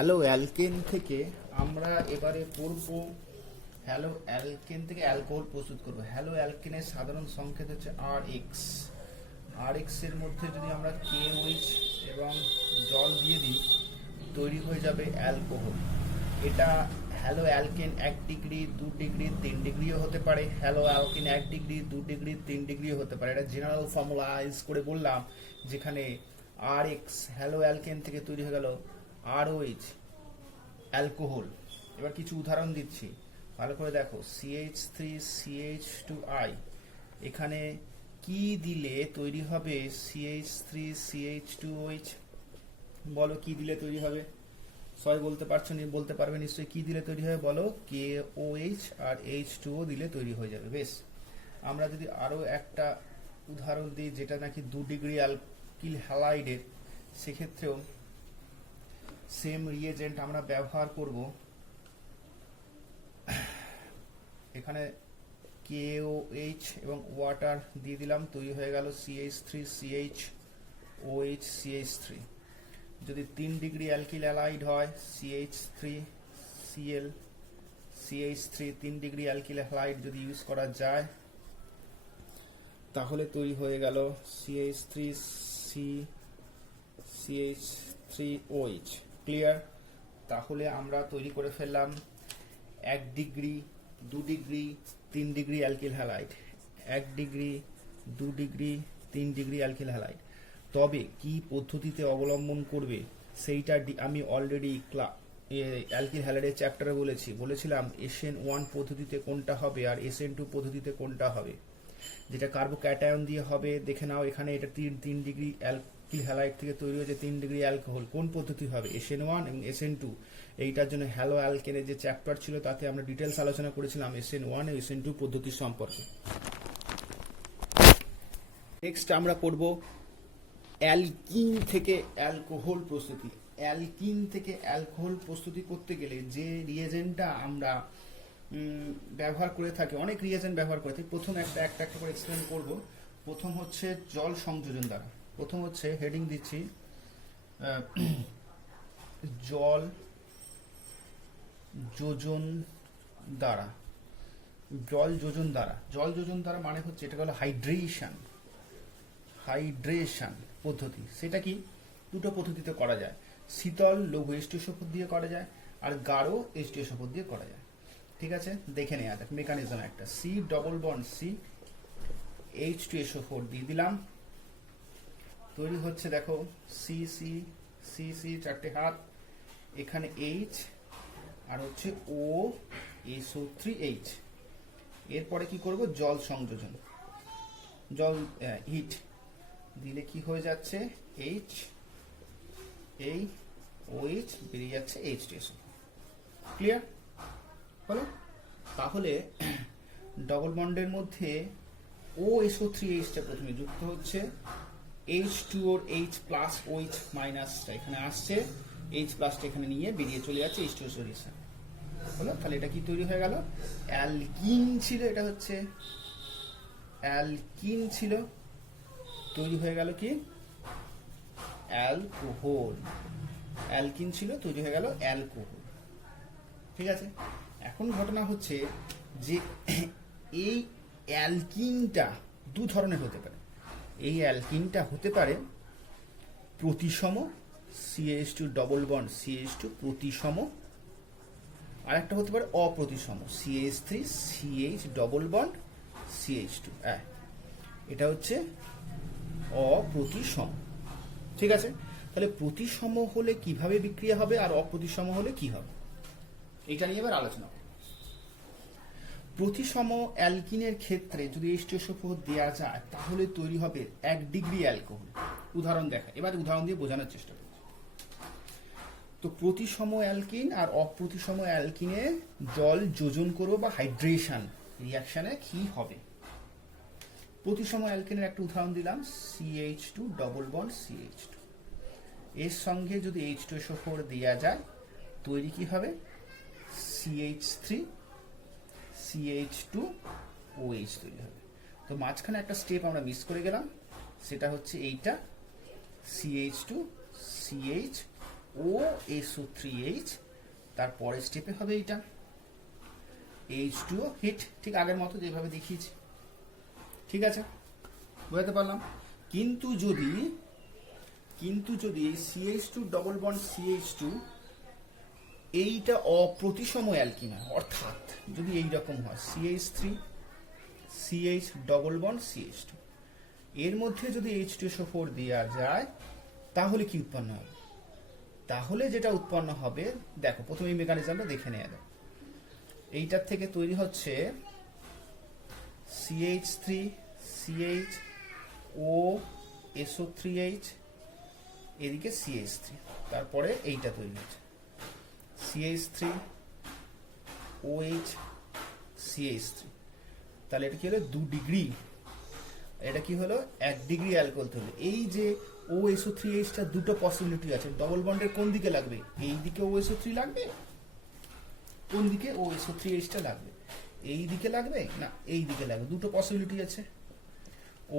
Hello alkane থেকে আমরা এবারে পড়ব হ্যালো অ্যালকেন থেকে অ্যালকোহল প্রস্তুত করব। হ্যালো অ্যালকেনের সাধারণ সংকেত হচ্ছে আরএক্স। আরএক্স এর মধ্যে যদি আমরা কেওএইচ এবং জল দিয়ে দিই তৈরি হয়ে যাবে অ্যালকোহল। এটা হ্যালো অ্যালকেন 1 ডিগ্রি 2 ডিগ্রি 3 ডিগ্রিও হতে পারে, হ্যালো অ্যালকেন 1 ডিগ্রি 2 ডিগ্রি 3 ডিগ্রিও হতে পারে। এটা জেনারেল ফর্মুলাইজ করে বললাম, যেখানে আরএক্স হ্যালো অ্যালকেন থেকে তৈরি হয়ে গেল আরওএইচ অ্যালকোহল। এবার কিছু উদাহরণ দিচ্ছি, ভালো করে দেখো। CH3CH2I, এখানে কি দিলে তৈরি হবে CH3CH2OH? বলো কি দিলে তৈরি হবে? সবাই বলতে পারছো? বলতে পারবে নিশ্চয়ই। কি দিলে তৈরি হবে বলো? KOH আর H2O দিলে তৈরি হয়ে যাবে। বেশ, আমরা যদি আরো একটা উদাহরণ দিই, যেটা নাকি 2 ডিগ্রি অ্যালকিল হ্যালাইডের, সেক্ষেত্রেও সেম রিয়েজেন্ট আমরা ব্যবহার করব। এখানে KOH এবং ওয়াটার দিয়ে দিলাম, তৈরি হয়ে গেল CH3CHOH CH3। যদি 3 ডিগ্রি অ্যালকিল হ্যালাইড হয় CH3Cl CH3, 3 degree alkyl halide যদি ইউজ করা যায় তাহলে তৈরি হয়ে গেল CH3C CH3OH। ক্লিয়ার? তাহলে আমরা তৈরি করে ফেললাম 1 degree 2 degree 3 degree alkyl halide, 1 degree 2 degree 3 degree alkyl halide. তবে কি পদ্ধতিতে অবলম্বন করবে সেইটা আমি অলরেডি অ্যালকিল হ্যালাইডের চ্যাপ্টারে বলেছিলাম SN1 পদ্ধতিতে কোনটা হবে আর SN2 পদ্ধতিতে কোনটা হবে। যেটা কার্বোক্যাটায়ন দিয়ে হবে, দেখে নাও এখানে এটা 3 ডিগ্রি অ্যালকিল হ্যালাইড থেকে তৈরি হয়েছে 3 ডিগ্রি অ্যালকোহল। কোন পদ্ধতি হবে? SN1 এবং SN2। এইটার জন্য হ্যালো অ্যালকেনের যে চ্যাপ্টার ছিল তাতে আমরা ডিটেলস আলোচনা করেছিলাম SN1 এবং SN2 পদ্ধতি সম্পর্কে। নেক্সট আমরা পড়ব অ্যালকিন থেকে অ্যালকোহল প্রস্তুতি। অ্যালকিন থেকে অ্যালকোহল প্রস্তুতি করতে গেলে যে রিয়েজেন্টটা আমরা ব্যবহার করে থাকি, অনেক রিয়েজেন্ট ব্যবহার করে থাকি। প্রথম একটা করে এক্সপ্লেন করব। প্রথম হচ্ছে জল সংযোজন দ্বারা। প্রথম হচ্ছে হেডিং দিচ্ছি জল যোজন দ্বারা। জল যোজন দ্বারা, জল যোজন দ্বারা মানে হচ্ছে এটা হলো হাইড্রেশন পদ্ধতি। সেটা কি? দুটো পদ্ধতিতে করা যায়। শীতল লঘু H2SO4 দিয়ে করা যায় আর গাঢ় H2SO4 দিয়ে করা যায়। ঠিক আছে, দেখে নেওয়া যাক মেকানিজম। একটা C double bond C H2SO4 দিয়ে দিলাম, তৈরি হচ্ছে দেখো C চারটে হাত, এখানে H আর হচ্ছে OSO3H। এরপরে কি করব? জল সংযোজন, জল হিট দিলে কি হয়ে যাচ্ছে? H, এই OH বেরিয়ে যাচ্ছে H2SO4। ক্লিয়ার হলো? তাহলে ডবল বন্ডের মধ্যে OSO3H প্রথমে যুক্ত হচ্ছে, H2ওর H প্লাস OH মাইনাসটা এখানে আসছে, H প্লাসটা এখানে নিয়ে বেরিয়ে চলে যাচ্ছে H2SO হলো। তাহলে এটা কি তৈরি হয়ে গেল? অ্যালকিন ছিল, এটা হচ্ছে অ্যালকিন ছিল, তৈরি হয়ে গেল কি? অ্যালকোহল। অ্যালকিন ছিল, তৈরি হয়ে গেল অ্যালকোহল। ঠিক আছে, এখন ঘটনা হচ্ছে যে এই অ্যালকিনটা দু ধরনের হতে পারে। এই অ্যালকিনটা হতে পারে প্রতিসম, CH2 ডবল বন্ড CH2 প্রতিসম, আর একটা হতে পারে অপ্রতিসম, CH3CH ডবল বন্ড CH2। এটা হচ্ছে অপ্রতিসম। ঠিক আছে, তাহলে প্রতিসম হলে কিভাবে বিক্রিয়া হবে আর অপ্রতিসম হলে কি হবে, এটা নিয়ে এবার আলোচনা করব। প্রতিসম অ্যালকিনের ক্ষেত্রে যদি H2SO4 দেওয়া যায় তাহলে তৈরি হবে 1 ডিগ্রি অ্যালকোহল। উদাহরণ দেখা, এবার উদাহরণ দিয়ে বোঝানোর চেষ্টা করছি। তো প্রতিসম অ্যালকিন আর অপ্রতিসম অ্যালকিনে জল যোজন করব বা হাইড্রেশন রিয়াকশনে কি হবে। প্রতিসম অ্যালকিনের একটা উদাহরণ দিলাম CH2 ডবল বন্ড CH2। এর সঙ্গে যদি H2SO4 দেওয়া যায় তৈরি কি হবে? CH3CH2OH তৈরি হবে। তো মাঝখানে একটা স্টেপ আমরা মিস করে গেলাম, সেটা হচ্ছে এইটা CH2CH OSO3H, তারপরের স্টেপে হবে এইটা H2O হিট, ঠিক আগের মতো যেভাবে দেখিয়েছি। ঠিক আছে, বুঝতে পারলাম। কিন্তু যদি এই CH2 ডবল বন্ড CH2 এইটা অপ্রতিসম অ্যালকিন হয়, অর্থাৎ যদি এইরকম হয় CH3 CH double bond CH2, এর মধ্যে যদি H2SO4 দেওয়া যায়, তাহলে কি উৎপন্ন হবে? তাহলে যেটা উৎপন্ন হবে, দেখো প্রথমে এই মেকানিজমটা দেখে নেওয়া যাক। এইটার থেকে তৈরি হচ্ছে CH3 CH OSO3H, এদিকে CH3, তারপরে এইটা তৈরি হচ্ছে CH3 OH CH3। তাহলে এটা কি হলো 2 ডিগ্রি, এটা কি হলো 1 ডিগ্রি অ্যালকোহল তৈরি। এই যে OSO3H টা দুটো পসিবিলিটি আছে, ডবল বন্ডের কোন দিকে লাগবে? এই দিকে OSO3 লাগবে, কোন দিকে OSO3H টা লাগবে? এই দিকে লাগবে না এই দিকে লাগবে? দুটো পসিবিলিটি আছে।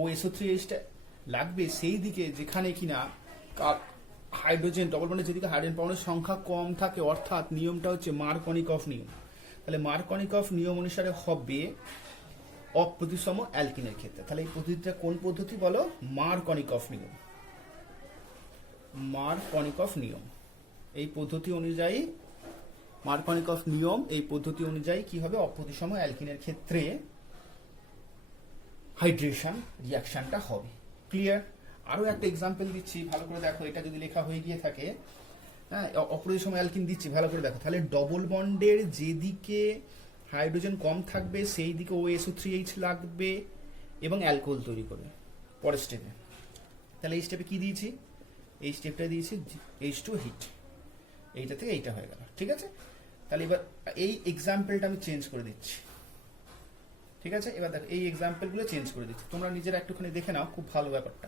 OSO3H টা লাগবে সেই দিকে যেখানে কিনা হাইড্রোজেন ডবল বন্ডের যেদিকে হাইড্রোজেন পরমাণুর সংখ্যা কম থাকে, অর্থাৎ নিয়মটা হচ্ছে মার্কনিকফ নিয়ম। তাহলে মার্কনিকফ নিয়ম অনুসারে হবে অপ্রতিসম অ্যালকিনের ক্ষেত্রে। তাহলে এই পদ্ধতিটা কোন পদ্ধতি বলো? মার্কনিকফ নিয়ম। মার্কনিকফ নিয়ম এই পদ্ধতি অনুযায়ী, মার্কনিকফ নিয়ম এই পদ্ধতি অনুযায়ী কি হবে? অপ্রতিসম অ্যালকিনের ক্ষেত্রে হাইড্রেশন রিয়াকশনটা হবে। ক্লিয়ার? আরো একটা এক্সাম্পল দিচ্ছি, ভালো করে দেখো। এটা যদি লেখা হয়ে গিয়ে থাকে, হ্যাঁ, অপ্রতিসম অ্যালকিন দিচ্ছি, ভালো করে দেখো। তাহলে ডবল বন্ডের যেদিকে হাইড্রোজেন কম থাকবে সেই দিকে OSO3H লাগবে এবং অ্যালকোহল তৈরি করবে পরের স্টেপে। তাহলে এই স্টেপে কি দিয়েছি? এই স্টেপটা দিয়েছি H2 হিট, এইটা থেকে এইটা হয়ে গেল। ঠিক আছে, তাহলে এবার এই এক্সাম্পলটা আমি চেঞ্জ করে দিচ্ছি। ঠিক আছে, এবার দেখো এই এক্সাম্পলগুলো চেঞ্জ করে দিচ্ছি, তোমরা নিজেরা একটুখানি দেখে নাও, খুব ভালো ব্যাপারটা।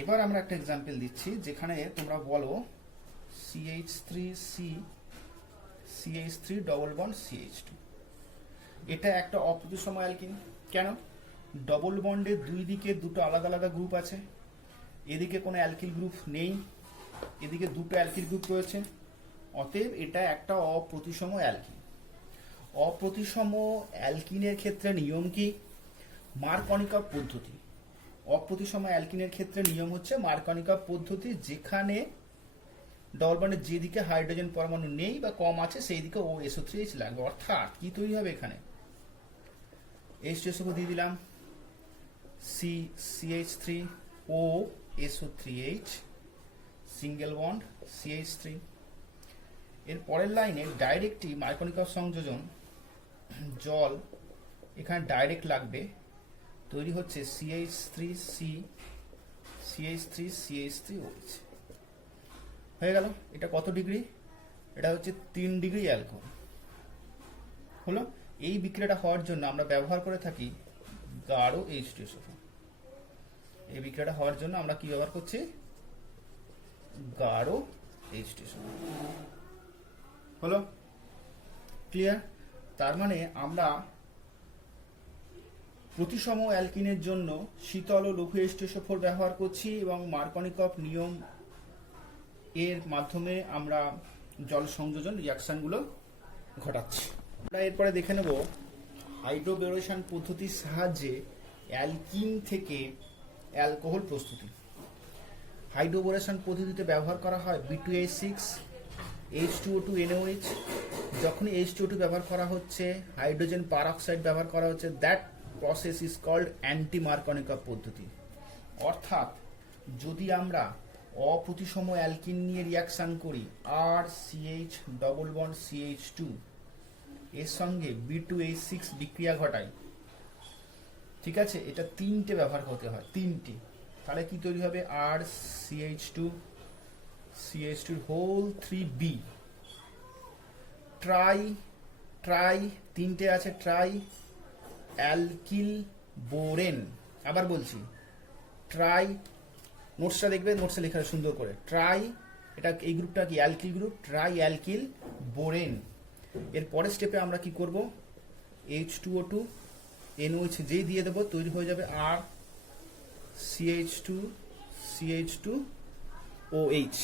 এবার আমরা একটা এক্সাম্পল দিচ্ছি যেখানে তোমরা বলো CH3 ডবল বন্ড CH2, এটা একটা অপ্রতিসম অ্যালকিন। কেন? ডবল বন্ডের দুই দিকে দুটো আলাদা আলাদা গ্রুপ আছে, এদিকে কোনো অ্যালকিল গ্রুপ নেই, এদিকে দুটো অ্যালকিল গ্রুপ রয়েছে, অতএব এটা একটা অপ্রতিসম অ্যালকিন। অপ্রতিসম অ্যালকিনের ক্ষেত্রে নিয়ম কি? মার্কনিকফ পদ্ধতি। অপ্রতিসম অ্যালকিনের ক্ষেত্রে নিয়ম হচ্ছে মার্কনিকফ পদ্ধতি, যেখানে ডবল বন্ডের যেদিকে হাইড্রোজেন পরমাণু নেই বা কম আছে সেই দিকে OSO3H লাগবে। অর্থাৎ কি তৈরি হবে? এখানে H2SO4 দিয়ে দিলাম, CH3 OSO3H single bond CH3। এর পরের লাইনে ডাইরেক্টই মার্কনিকফ সংযোজন, জল এখানে ডাইরেক্ট লাগবে, তৈরি হচ্ছে CH3OH হয়ে গেল। এটা কত ডিগ্রি? এটা হচ্ছে 3 ডিগ্রি অ্যালকোহল হলো। এই বিক্রিয়াটা হওয়ার জন্য আমরা ব্যবহার করে থাকি গাঢ় H2SO4। এই বিক্রিয়াটা হওয়ার জন্য আমরা কি ব্যবহার করছি? গাঢ় H2SO4 হলো। ক্লিয়ার? তার মানে আমরা প্রতিসম অ্যালকিনের জন্য শীতল ও লঘু H2SO4 ব্যবহার করছি এবং মার্কনিকফ নিয়ম এর মাধ্যমে আমরা জল সংযোজন রিয়াকশনগুলো ঘটাচ্ছি। আমরা এরপরে দেখে নেব হাইড্রোবোরেশন পদ্ধতির সাহায্যে অ্যালকিন থেকে অ্যালকোহল প্রস্তুতি। হাইড্রোবোরেশন পদ্ধতিতে ব্যবহার করা হয় B2H6 H2O2 NaOH। যখনই H2O2 ব্যবহার করা হচ্ছে, হাইড্রোজেন পারঅক্সাইড ব্যবহার করা হচ্ছে, that process is called anti Markovnikov পদ্ধতি। অর্থাৎ যদি আমরা অপ্রতিসম অ্যালকিন নিয়ে রিয়াকশন করি, RCH ডবল বন্ড CH2 এর সঙ্গে B2H6 বিক্রিয়া ঘটাই, ঠিক আছে, এটা তিনটে ব্যবহার করতে হয়, তিনটে। তাহলে কি তৈরি হবে? RCH2 হোল 3B, ট্রাই তিনটে আছে, ট্রাই অ্যালকিল বোরেন। আবার বলছি, ট্রাই, নোটসটা দেখবে, নোটসে লেখা সুন্দর করে, ট্রাই, এটা এই গ্রুপটা কি? Alkyl group, trialkyl borane. এর পরের স্টেপে আমরা কি করব? H2O2 NOH যেই দিয়ে দেবো, তৈরি হয়ে যাবে RCH2 CH2OH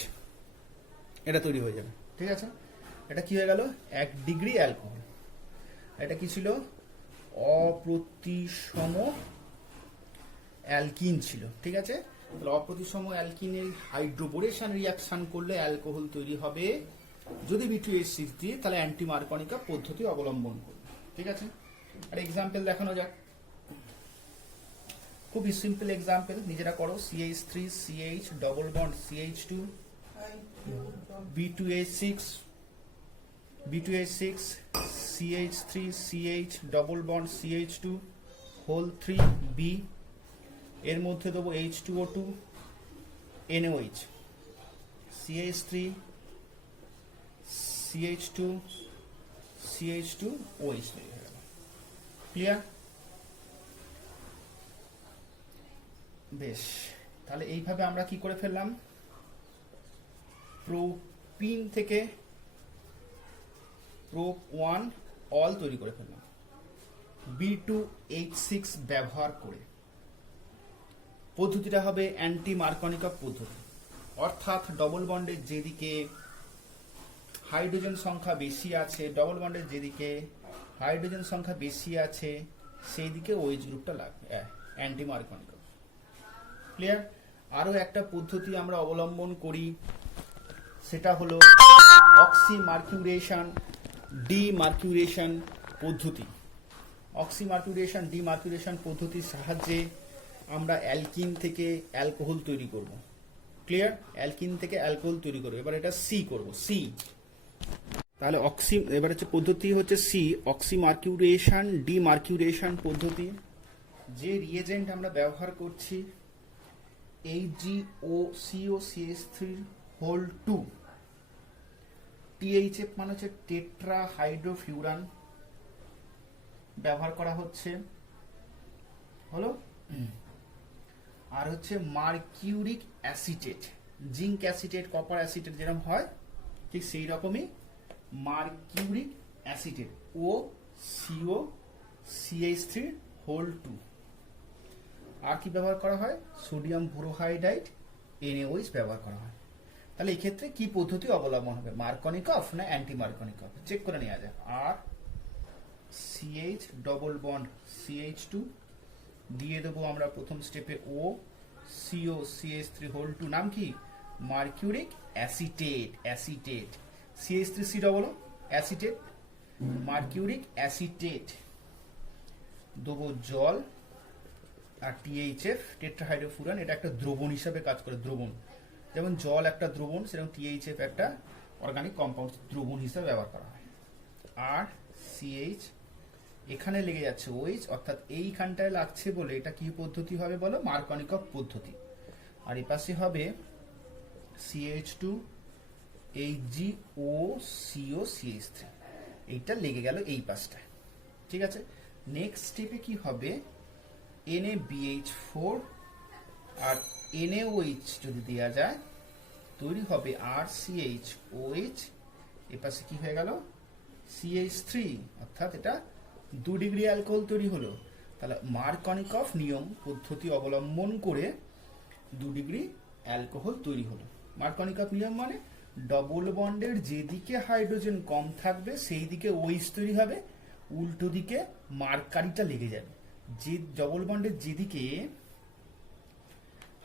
এটা তৈরি হয়ে যাবে। ঠিক আছে, এটা কি হয়ে গেল 1 ডিগ্রি অ্যালকোহল। এটা কি ছিল অপ্রতিসম অ্যালকিন ছিল। ঠিক আছে, তাহলে অপ্রতিসম অ্যালকিনের হাইড্রোবোরেশন রিয়াকশন করলে অ্যালকোহল তৈরি হবে যদি B2H6 দিয়ে, তাহলে অ্যান্টি মার্কনিকা পদ্ধতি অবলম্বন করবে। ঠিক আছে, আর এক্সাম্পল দেখানো যাক, খুবই সিম্পল এক্সাম্পল, নিজেরা করো। CH3 CH double bond CH2 B2H6 CH3 CH double bond CH2 whole 3B, এর মধ্যে দেবো H2O2 NOH, CH3 CH2 CH2OH হয়ে গেল। ক্লিয়ার? বেশ, তাহলে এইভাবে আমরা কি করে ফেললাম, প্রোপিন থেকে প্রোপ1 অল তৈরি করে ফেললাম B2H6 ব্যবহার করে। পদ্ধতিটা হবে অ্যান্টি মার্কনিকা পদ্ধতি, অর্থাৎ ডবল বন্ডের যেদিকে হাইড্রোজেন সংখ্যা বেশি আছে, ডবল বন্ডের যেদিকে হাইড্রোজেন সংখ্যা বেশি আছে সেই দিকে OH গ্রুপটা লাগবে, অ্যান্টি মার্কনিকা। ক্লিয়ার? আরো একটা পদ্ধতি আমরা অবলম্বন করি, সেটা হলো অক্সিমার্কিউরেশন ডিমার্কিউরেশন পদ্ধতি। অক্সিমার্কিউরেশন ডিমার্কিউরেশন পদ্ধতির সাহায্যে আমরা অ্যালকিন থেকে অ্যালকোহল তৈরি করব। ক্লিয়ার? অ্যালকিন থেকে অ্যালকোহল তৈরি করব। এবার এটা সি করব, সি। তাহলে এবার হচ্ছে পদ্ধতি হচ্ছে সি, অক্সিমার্কিউরেশন ডিমার্কিউরেশন পদ্ধতি। যে রিয়েজেন্ট আমরা ব্যবহার করছি HgOCOCH3 THF মানে হচ্ছে টেট্রা হাইড্রোফিউরান ব্যবহার করা হচ্ছে, হলো। আর হচ্ছে mercuric acetate, zinc acetate, copper acetate যেরকম হয় ঠিক সেই রকমই মার্কিউরিক অ্যাসিটেট OCOCH3 আর কি ব্যবহার করা হয়, সোডিয়াম বোরোহাইড্রাইড NaOH ব্যবহার করা হয়। তাহলে এই ক্ষেত্রে কি পদ্ধতি অবলম্বন হবে, মার্কনিকফ না অ্যান্টি মার্কনিকফ, চেক করে নেওয়া যায়। আর CH ডবল বন্ড CH2 দিয়ে দেবো আমরা প্রথম স্টেপে OCOCH3 নাম কি, mercuric acetate, CH3C double acetate, mercuric acetate দেবো জল, আর THF টেট্রাহাইড্রোফুরান, এটা একটা দ্রবণ হিসাবে কাজ করে, দ্রবণ। যেমন জল একটা দ্রবণ, সেরকম THF একটা অর্গানিক কম্পাউন্ড, দ্রবণ হিসাবে ব্যবহার করা হয়। আর CH এখানে লেগে যাচ্ছে OH, অর্থাৎ এইখানটায় লাগছে বলে এটা কি পদ্ধতি হবে বলো, মার্কনিকফ পদ্ধতি। আর এই পাশে হবে CH2 HgOCOCH3, এইটা লেগে গেল এই পাশটায়। ঠিক আছে, নেক্সট স্টেপে কি হবে, NaBH4 আর NaOH যদি দেওয়া যায় তৈরি হবে RCHOH, এপাশে কি হয়ে গেল CH3, অর্থাৎ এটা 2 ডিগ্রি অ্যালকোহল তৈরি হলো। তাহলে মার্কনিকফ নিয়ম পদ্ধতি অবলম্বন করে 2 ডিগ্রি অ্যালকোহল তৈরি হলো। মার্কনিকফ নিয়ম মানে ডবল বন্ডের যেদিকে হাইড্রোজেন কম থাকবে সেই দিকে OH তৈরি হবে, উল্টো দিকে মার্কারিটা লেগে যাবে। যে ডবল বন্ডের যেদিকে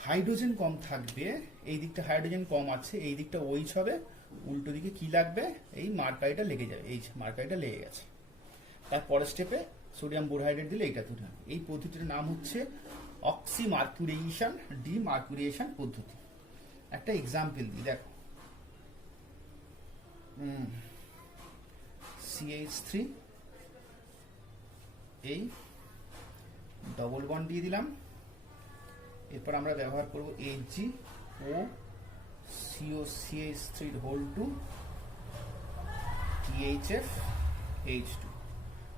হাইড্রোজেন কম থাকবে, এই দিকটা হাইড্রোজেন কম আছে, এই দিকটা OH হবে, উল্টো দিকে কি লাগবে, এই মার্কারিটা লেগে যাবে, এই মার্কারিটা লেগে গেছে। তারপরের স্টেপে সোডিয়াম বোরোহাইড্রেট দিলে এটা তৈরি হবে। এই পদ্ধতিটার নাম হচ্ছে অক্সিমার্কিউরেশন ডিমার্কিউরেশন পদ্ধতি। একটা এক্সাম্পল দিই, দেখো CH3 এই ডবল বন্ড দিয়ে দিলাম, এরপর আমরা ব্যবহার করব HgOCOCH3 THF H2।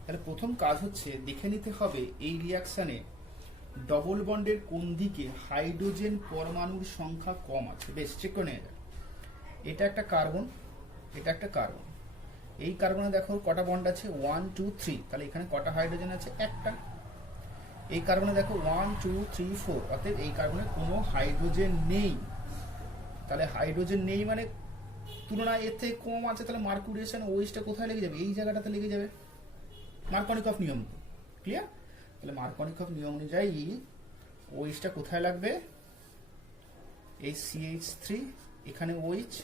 তাহলে প্রথম কাজ হচ্ছে দেখে নিতে হবে এই রিয়াকশনে ডবল বন্ডের কোন দিকে হাইড্রোজেন পরমাণুর সংখ্যা কম আছে। বেশ, চেক করে নেওয়া যায়। এটা একটা কার্বন, এটা একটা কার্বন, এই কার্বনে দেখো কটা বন্ড আছে, 1 2 3, তাহলে এখানে কটা হাইড্রোজেন আছে, একটা। এই কার্বনে দেখো 1 2 3 4, অর্থাৎ এই কার্বনে কোনো হাইড্রোজেন নেই। তাহলে হাইড্রোজেন নেই মানে তুলনায় এর থেকে কম আছে, তাহলে মার্কুরিয়েশন ওইচটা কোথায় লেগে যাবে? এই জায়গাটাতে লেগে যাবে। মার্কনিকফ নিয়ম, ক্লিয়ার? তাহলে মার্কনিকফ নিয়ম অনুযায়ী ওইচটা কোথায় লাগবে? এই CH3, এখানে OH,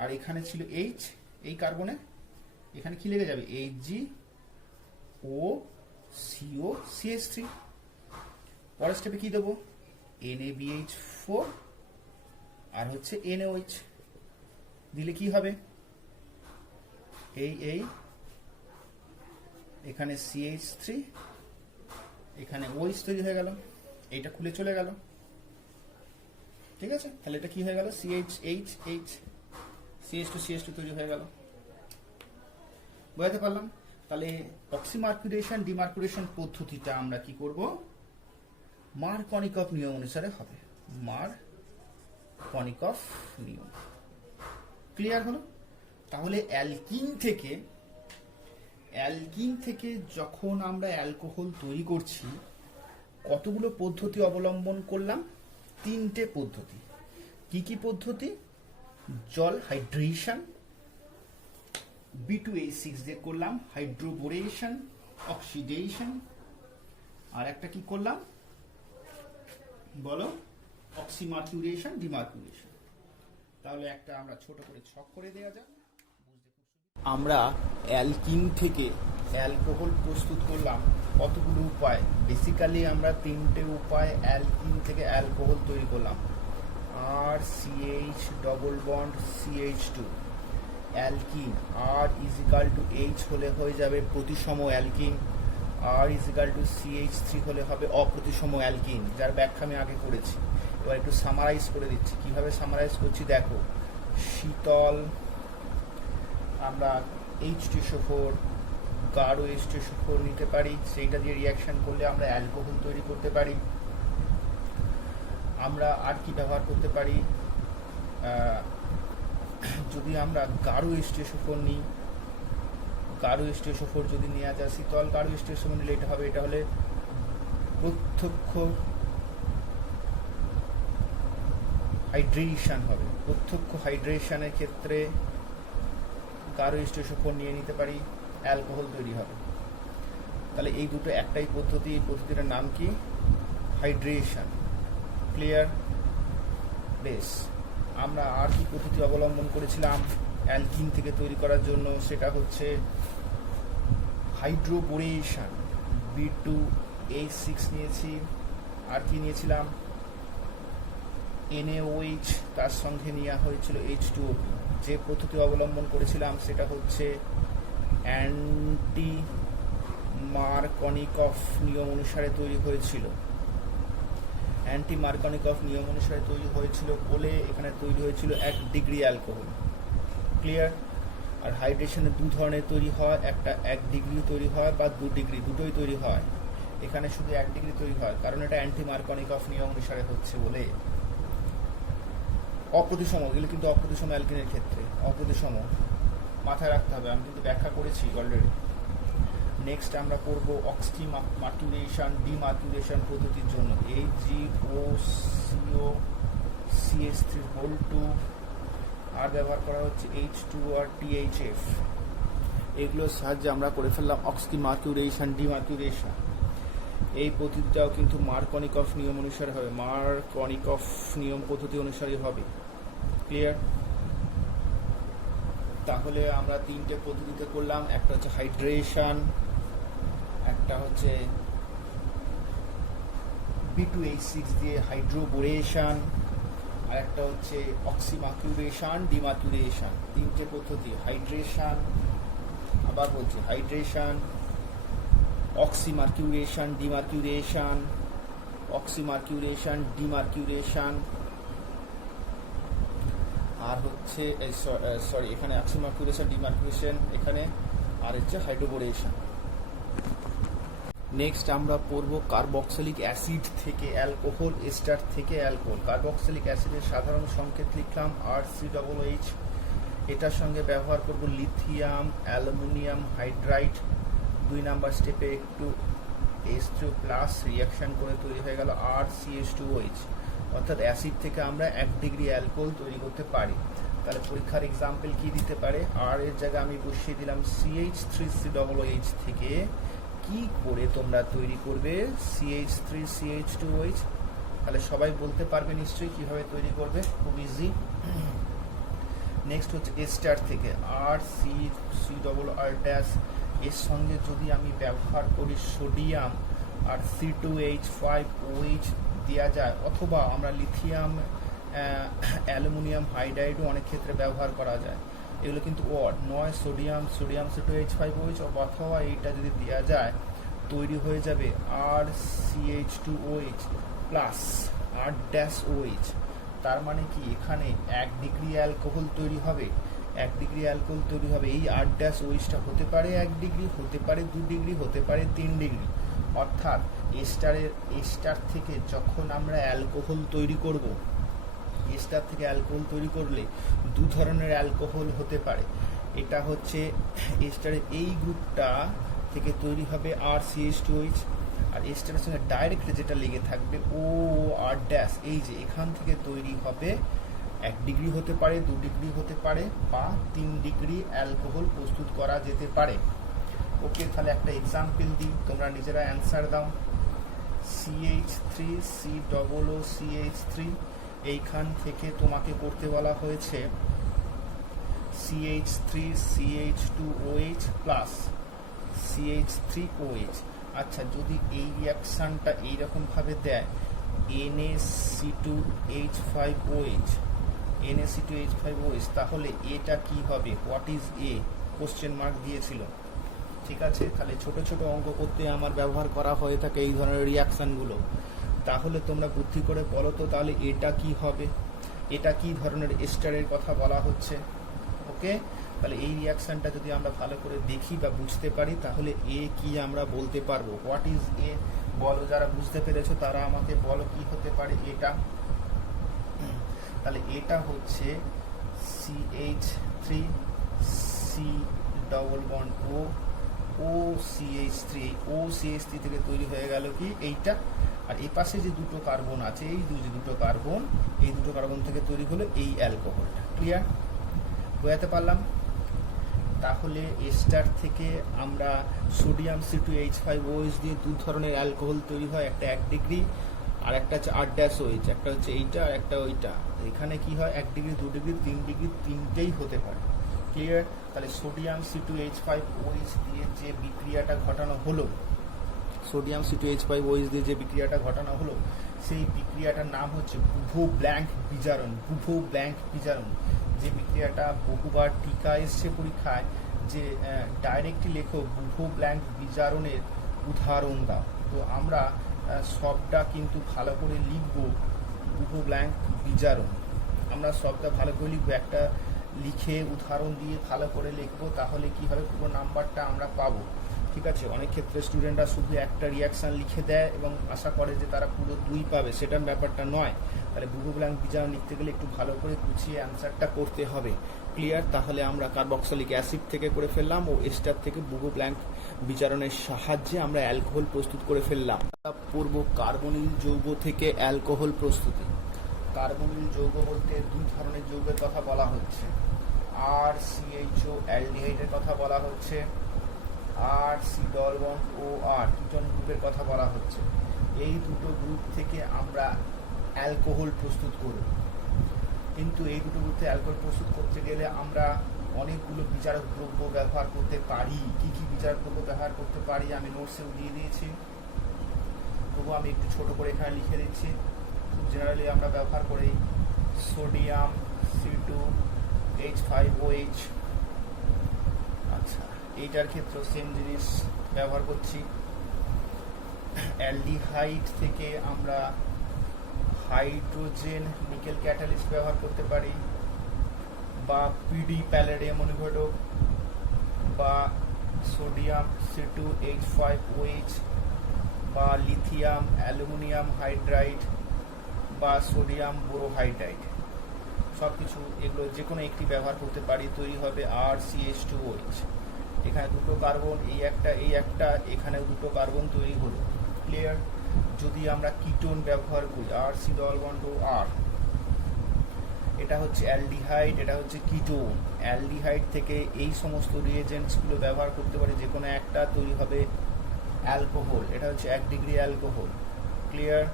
আর এখানে ছিল H, এই কার্বনে এখানে কি লেগে যাবে? Hg O CO CH3। পরের স্টেপে কি দেবো? NaBH4 আর হচ্ছে NaOH দিলে কি হবে? এই এখানে CH3, এখানে OH তৈরি হয়ে গেল, এইটা খুলে চলে গেল, ঠিক আছে? তাহলে এটা কি হয়ে গেল? CHH CH2 তৈরি হয়ে গেল। বুঝতে পারলাম? তাহলে অক্সিমার্কুরেশন ডিমার্কুরেশন পদ্ধতিটা আমরা কি করব? মার্কনিকফ নিয়ম অনুসারে হবে। মার্কনিকফ নিয়ম, ক্লিয়ার হলো? তাহলে অ্যালকিন থেকে যখন আমরা অ্যালকোহল তৈরি করছি, কতগুলো পদ্ধতি অবলম্বন করলাম? 3টে পদ্ধতি। কি কি পদ্ধতি? জল হাইড্রেশন, B2H6 দিয়ে করলাম হাইড্রোবোরেশন, অক্সিডেশন, আর একটা কি করলাম বলো? অক্সিমার্কুরেশন ডিমার্কুরেশন। তাহলে একটা আমরা ছোট করে ছক করে দেওয়া যাক। আমরা অ্যালকিন থেকে অ্যালকোহল প্রস্তুত করলাম কতগুলো উপায়? বেসিক্যালি আমরা 3টে উপায় অ্যালকিন থেকে অ্যালকোহল তৈরি করলাম। RCH double bond CH2 alkyne, R=H হলে হয়ে যাবে প্রতিসম অ্যালকিন, R=CH3 হলে হবে অপ্রতিসম অ্যালকিন, যার ব্যাখ্যা আমি আগে করেছি। এবার একটু সামারাইজ করে দিচ্ছি। কিভাবে সামারাইজ করছি দেখো। শীতল আমরা H2SO4 গাঢ় H2SO4 নিতে পারি, সেইটা দিয়ে রিয়াকশন করলে আমরা অ্যালকোহল তৈরি করতে পারি। আমরা আর কি ব্যবহার করতে পারি? যদি আমরা গাঢ় H2SO4 নিই, গাঢ় H2SO4 যদি নেওয়া যায়, শীতল গাঢ় H2SO4 নিলে এটা হলে প্রত্যক্ষ হাইড্রেশন হবে। প্রত্যক্ষ হাইড্রেশনের ক্ষেত্রে গাঢ় H2SO4 নিয়ে নিতে পারি, অ্যালকোহল তৈরি হবে। তাহলে এই দুটো একটাই পদ্ধতি। এই পদ্ধতিটার নাম কি? Hydration, clear? বেশ, আমরা আর কি পদ্ধতি অবলম্বন করেছিলাম অ্যালকিন থেকে তৈরি করার জন্য? সেটা হচ্ছে হাইড্রোবোরেশন, B2H6 নিয়েছি, আর কি নিয়েছিলাম? NaOH, তার সঙ্গে নেওয়া হয়েছিল H2O। যে পদ্ধতি অবলম্বন করেছিলাম সেটা হচ্ছে অ্যান্টি মার্কনিকফ নিয়ম অনুসারে তৈরি হয়েছিল। অ্যান্টি মার্কনিকফ নিয়ম অনুসারে তৈরি হয়েছিল বলে এখানে তৈরি হয়েছিল 1 ডিগ্রি অ্যালকোহল, ক্লিয়ার? আর হাইড্রেশনে দু ধরনের তৈরি হয়, একটা 1 ডিগ্রি তৈরি হয় বা 2 ডিগ্রি, দুটোই তৈরি হয়। এখানে শুধু 1 ডিগ্রি তৈরি হয়, কারণ এটা অ্যান্টি মার্কনিকফ নিয়ম অনুসারে হচ্ছে বলে। অপ্রতিসম, এগুলো কিন্তু অপ্রতিসম অ্যালকিনের ক্ষেত্রে অপ্রতিসম, মাথায় রাখতে হবে। আমি কিন্তু ব্যাখ্যা করেছি অলরেডি। নেক্সট আমরা করব অক্সিমার্কুরেশন ডিমার্কুরেশন পদ্ধতির জন্য। HgO CH3 আর ব্যবহার করা হচ্ছে H2 আর THF। এগুলোর সাহায্যে আমরা করে ফেললাম অক্সিমার্কুরেশন ডিমার্কুরেশন। এই পদ্ধতিটাও কিন্তু মার্কনিকফ নিয়ম অনুসারে হবে, মার্কনিকফ নিয়ম পদ্ধতি অনুসারে হবে, ক্লিয়ার? তাহলে আমরা 3টে পদ্ধতিতে করলাম। একটা হচ্ছে হাইড্রেশন, একটা হচ্ছে B2H6 দিয়ে হাইড্রোবোরেশন, আর একটা হচ্ছে অক্সিমার্কুরেশন ডিমার্কুরেশন। 3টে পদ্ধতি, হাইড্রেশন, আবার বলছি হাইড্রেশন, অক্সিমার্কুরেশন ডিমার্কুরেশন, অক্সিমার্কুরেশন ডিমার্কুরেশন, আর হচ্ছে সরি এখানে অক্সিমার্কুরেশন ডিমার্কুরেশন এখানে, আর হচ্ছে হাইড্রোবোরেশন। নেক্সট আমরা পড়ব কার্বক্সিলিক অ্যাসিড থেকে অ্যালকোহল, এস্টার থেকে অ্যালকোহল। কার্বক্সিলিক অ্যাসিডের সাধারণ সংকেত লিখলাম RCOH। এটার সঙ্গে ব্যবহার করব লিথিয়াম অ্যালুমিনিয়াম হাইড্রাইড। 2 নাম্বার স্টেপে একটু H3O প্লাস রিয়াকশন করে তৈরি হয়ে গেল RCH2OH, অর্থাৎ অ্যাসিড থেকে আমরা 1 ডিগ্রি অ্যালকোহল তৈরি করতে পারি। তাহলে পরীক্ষার এক্সাম্পল কি দিতে পারে, আর এর জায়গায় আমি বসিয়ে দিলাম CH3COOH থেকে কি করে তোমরা তৈরি করবে CH3CH2OH। তাহলে সবাই বলতে পারবে নিশ্চয়ই কিভাবে তৈরি করবে, খুব ইজি। নেক্সট হচ্ছে এস্টার থেকে RCCRR, এর সঙ্গে যদি আমি ব্যবহার করি সোডিয়াম আর C2H5OH দেওয়া যায়, অথবা আমরা লিথিয়াম অ্যালুমিনিয়াম হাইড্রাইডও অনেক ক্ষেত্রে ব্যবহার করা যায়। এগুলো কিন্তু ওয়ার্ড নয়, সোডিয়াম C2H5OH, অথবা এইটা যদি দেওয়া যায় তৈরি হয়ে যাবে RCH2OH প্লাস R-OH। তার মানে কি এখানে 1 ডিগ্রি অ্যালকোহল তৈরি হবে, 1 ডিগ্রি অ্যালকোহল তৈরি হবে। এই R-OHটা হতে পারে 1 ডিগ্রি, হতে পারে 2 ডিগ্রি, হতে পারে 3 ডিগ্রি। অর্থাৎ এস্টার থেকে যখন আমরা অ্যালকোহল তৈরি করব, এস্টার থেকে অ্যালকোহল তৈরি করলে 2 ধরনের অ্যালকোহল হতে পারে। এটা হচ্ছে এস্টারের এই গ্রুপটা থেকে তৈরি হবে RCH2OH, আর এস্টারের সঙ্গে ডাইরেক্ট যেটা লেগে থাকবে OR ড্যাশ, এই যে এখান থেকে তৈরি হবে 1 ডিগ্রি হতে পারে, 2 ডিগ্রি হতে পারে, বা 3 ডিগ্রি অ্যালকোহল প্রস্তুত করা যেতে পারে। ওকে, তাহলে একটা এক্সাম্পল দিই, তোমরা নিজেরা অ্যান্সার দাও। CH3COOCH3, এইখান থেকে তোমাকে করতে বলা হয়েছে CH3CH2OH প্লাস CH3OH। আচ্ছা, যদি এই রিয়াকশানটা এইরকমভাবে দেয় NaC2H5OH, তাহলে এটা কি হবে, what is a, question mark দিয়েছিল। ঠিক আছে, তাহলে ছোট ছোট অঙ্ক করতে আমার ব্যবহার করা হয়ে থাকে এই ধরনের রিয়াকশানগুলো। তাহলে তোমরা বুদ্ধি করে বলো তো, তাহলে এটা কি হবে, এটা কি ধরনের এস্টারের কথা বলা হচ্ছে। ওকে, তাহলে এই রিয়াকশানটা যদি আমরা ভালো করে দেখি বা বুঝতে পারি, তাহলে এ কি আমরা বলতে পারবো। হোয়াট ইজ এ বলো, যারা বুঝতে পেরেছো তারা আমাকে বলো কি হতে পারে এটা। তাহলে এটা হচ্ছে CH3C⋯O OCH3, OCH3 থেকে তৈরি হয়ে গেল কি এইটা, আর এই পাশে যে দুটো কার্বন আছে, এই দুটো কার্বন থেকে তৈরি হলো এই অ্যালকোহলটা। ক্লিয়ার, বোঝাতে পারলাম। তাহলে এস্টার থেকে আমরা সোডিয়াম C2H5OH দিয়ে 2 ধরনের অ্যালকোহল তৈরি হয়, একটা 1 ডিগ্রি আর একটা হচ্ছে R-OH, একটা হচ্ছে এইটা আর একটা ওইটা। এখানে কি হয়, 1 ডিগ্রি, 2 ডিগ্রি, 3 ডিগ্রি, তিনটেই হতে পারে। ক্লিয়ার, তাহলে সোডিয়াম C2H5OH দিয়ে যে বিক্রিয়াটা ঘটানো হলো, সেই বিক্রিয়াটার নাম হচ্ছে বুভো ব্ল্যাঙ্ক বিজারণ। যে বিক্রিয়াটা বহুবার টিকা এসছে পরীক্ষায়, যে ডাইরেক্টলি লেখো বুভো ব্ল্যাঙ্ক বিজারণের উদাহরণ দাও। তো আমরা সবটা কিন্তু ভালো করে লিখব, বুভো ব্ল্যাঙ্ক বিজারণ আমরা সবটা ভালো করে লিখবো, একটা লিখে উদাহরণ দিয়ে ভালো করে লিখবো, তাহলে কি হবে, পুরো নাম্বারটা আমরা পাবো। ঠিক আছে, অনেক ক্ষেত্রে স্টুডেন্টরা শুধু একটা রিয়াকশান লিখে দেয় এবং আশা করে যে তারা পুরো 2 পাবে, সেটার ব্যাপারটা নয়। তাহলে বুভো ব্ল্যাঙ্ক বিজারণ লিখতে গেলে একটু ভালো করে গুছিয়ে অ্যান্সারটা করতে হবে। ক্লিয়ার, তাহলে আমরা কার্বক্সিলিক অ্যাসিড থেকে করে ফেললাম, ও এস্টার থেকে বুভো ব্ল্যাঙ্ক বিজারণের সাহায্যে আমরা অ্যালকোহল প্রস্তুত করে ফেললাম। পূর্ব কার্বনিল যৌগ থেকে অ্যালকোহল প্রস্তুতি। কার্বনিল যৌগ বলতে 2 ধরনের যৌগের কথা বলা হচ্ছে, RCHO অ্যালডিহাইডের কথা বলা হচ্ছে, RC⋯OR কিটোন গ্রুপের কথা বলা হচ্ছে। এই দুটো গ্রুপ থেকে আমরা অ্যালকোহল প্রস্তুত করব, কিন্তু এই দুটো গ্রুপ থেকে অ্যালকোহল প্রস্তুত করতে গেলে আমরা অনেকগুলো বিচারক দ্রব্য ব্যবহার করতে পারি। কি কি বিচারক দ্রব্য ব্যবহার করতে পারি আমি নোটসেও দিয়ে দিয়েছি, তবু আমি একটু ছোট করে এখানে লিখে দিচ্ছি। জেনারেলি আমরা ব্যবহার করি সোডিয়াম C2H5OH। আচ্ছা, এইটার ক্ষেত্রে সেম জিনিস ব্যবহার করছি। অ্যালডিহাইড থেকে আমরা হাইড্রোজেন নিকেল ক্যাটালিস্ট ব্যবহার করতে পারি, বা পিডি প্যালেডিয়াম অনুঘটক, বা সোডিয়াম C2H5OH, বা লিথিয়াম অ্যালুমিনিয়াম হাইড্রাইড, বা সোডিয়াম বোরোহাইড্রাইড। সব কিছু এগুলো যে কোনো একটি ব্যবহার করতে পারি, তৈরি হবে RCH2OH। এখানে দুটো কার্বন, এই একটা, এখানে দুটো কার্বন তৈরি হলো। ক্লিয়ার? যদি আমরা কিটোন ব্যবহার করি, R(C)2R, এটা হচ্ছে অ্যালডিহাইড, এটা হচ্ছে কিটোন। অ্যালডিহাইড থেকে এই সমস্ত রিয়েজেন্টসগুলো ব্যবহার করতে পারি, যে কোনো একটা তৈরি হবে অ্যালকোহল, এটা হচ্ছে 1 ডিগ্রি অ্যালকোহল। ক্লিয়ার?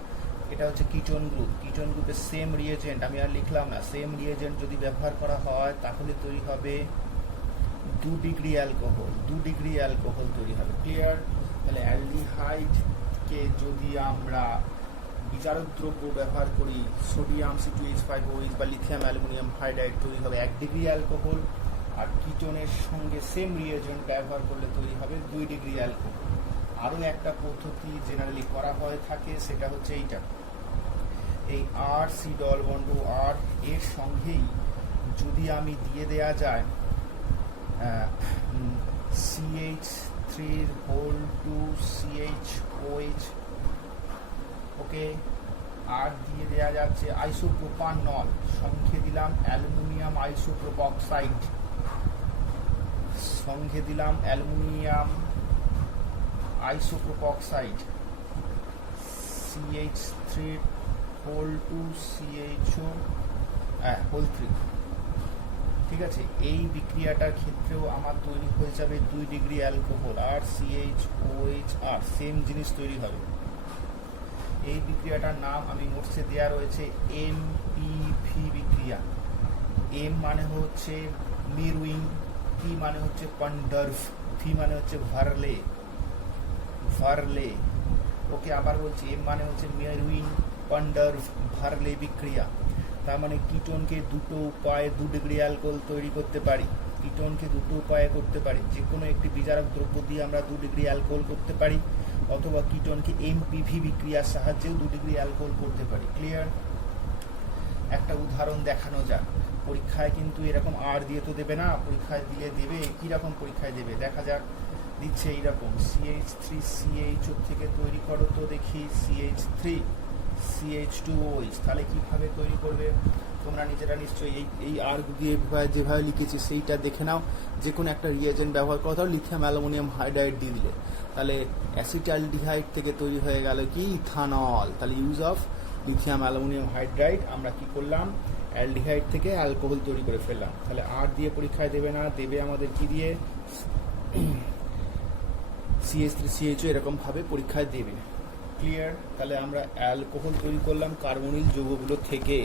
এটা হচ্ছে কিটোন গ্রুপ। কিটোন গ্রুপের সেম রিয়েজেন্ট, আমি আর লিখলাম না, সেম রিয়েজেন্ট যদি ব্যবহার করা হয় তাহলে তৈরি হবে 2 ডিগ্রি অ্যালকোহল, 2 ডিগ্রি অ্যালকোহল তৈরি হবে। ক্লিয়ার? তাহলে অ্যালডিহাইডকে যদি আমরা বিচারক দ্রব্য ব্যবহার করি, সোডিয়াম C2H5OH বা লিথিয়াম অ্যালুমিনিয়াম হাইড্রাইড তৈরি হবে 1 ডিগ্রি অ্যালকোহল, আর কিটোনের সঙ্গে সেম রিয়েজেন্ট ব্যবহার করলে তৈরি হবে 2 ডিগ্রি অ্যালকোহল। আরও একটা পদ্ধতি জেনারেলি করা হয়ে থাকে, সেটা হচ্ছে এইটা, এই R(C)2R এর সঙ্গেই যদি আমি দিয়ে দেয়া যায় CH3(2CH)OH, ওকে, আর দিয়ে দেয়া যাচ্ছে আইসোপ্রোপানল, সঙ্গে দিলাম অ্যালুমিনিয়াম আইসোপ্রোপক্সাইড, সঙ্গে দিলাম অ্যালুমিনিয়াম আইসোপ্রোপক্সাইড, CH3(2CHO)3। ঠিক আছে? এই বিক্রিয়াটার ক্ষেত্রেও আমার তৈরি হয়ে যাবে 2 ডিগ্রি অ্যালকোহল, আর CHOHR সেম জিনিস তৈরি হবে। এই বিক্রিয়াটার নাম আমি নোটসে দেওয়া রয়েছে MPV বিক্রিয়া। এম মানে হচ্ছে মিরুইং, পি মানে হচ্ছে পান্ডার্ভ, ভি মানে হচ্ছে ভার্লে, ওকে, আবার বলছি, এম মানে হচ্ছে মিরুইং, পান্ডার্ভ, ভার্লে বিক্রিয়া। তার মানে কিটোনকে দুটো উপায়ে 2 ডিগ্রি অ্যালকোহল তৈরি করতে পারি, কিটোনকে দুটো উপায়ে করতে পারি। যে কোনো একটি বিচারক দ্রব্য দিয়ে আমরা 2 ডিগ্রি অ্যালকোহল করতে পারি, অথবা কিটোনকে এমপিভি বিক্রিয়ার সাহায্যেও 2 ডিগ্রি অ্যালকোহল করতে পারি। ক্লিয়ার? একটা উদাহরণ দেখানো যাক। পরীক্ষায় কিন্তু এরকম আর দিয়ে তো দেবে না, পরীক্ষায় দিলে দেবে, কীরকম পরীক্ষায় দেবে দেখা যাক। দিচ্ছে এইরকম, CH3CHO থেকে তৈরি করো তো দেখি CH3CH2OH, তাহলে কীভাবে তৈরি করবে তোমরা নিজেরা নিশ্চয়ই এই আর দিয়ে যেভাবে লিখেছি সেইটা দেখে নাও। যে কোনো একটা রিয়েজেন্ট ব্যবহার করতে হবে, লিথিয়াম অ্যালুমিনিয়াম হাইড্রাইড দিয়ে দিলে তাহলে অ্যাসিটালডিহাইড থেকে তৈরি হয়ে গেল কি ইথানল। তাহলে use of lithium aluminium hydride, আমরা কি করলাম, অ্যালডিহাইড থেকে অ্যালকোহল তৈরি করে ফেললাম। তাহলে আর দিয়ে পরীক্ষায় দেবে না, দেবে আমাদের কি দিয়ে, CH3CHO এরকমভাবে পরীক্ষায় দেবে। ক্লিয়ার? তাহলে আমরা অ্যালকোহল তৈরি করলাম কার্বনিল যৌগগুলো থেকে।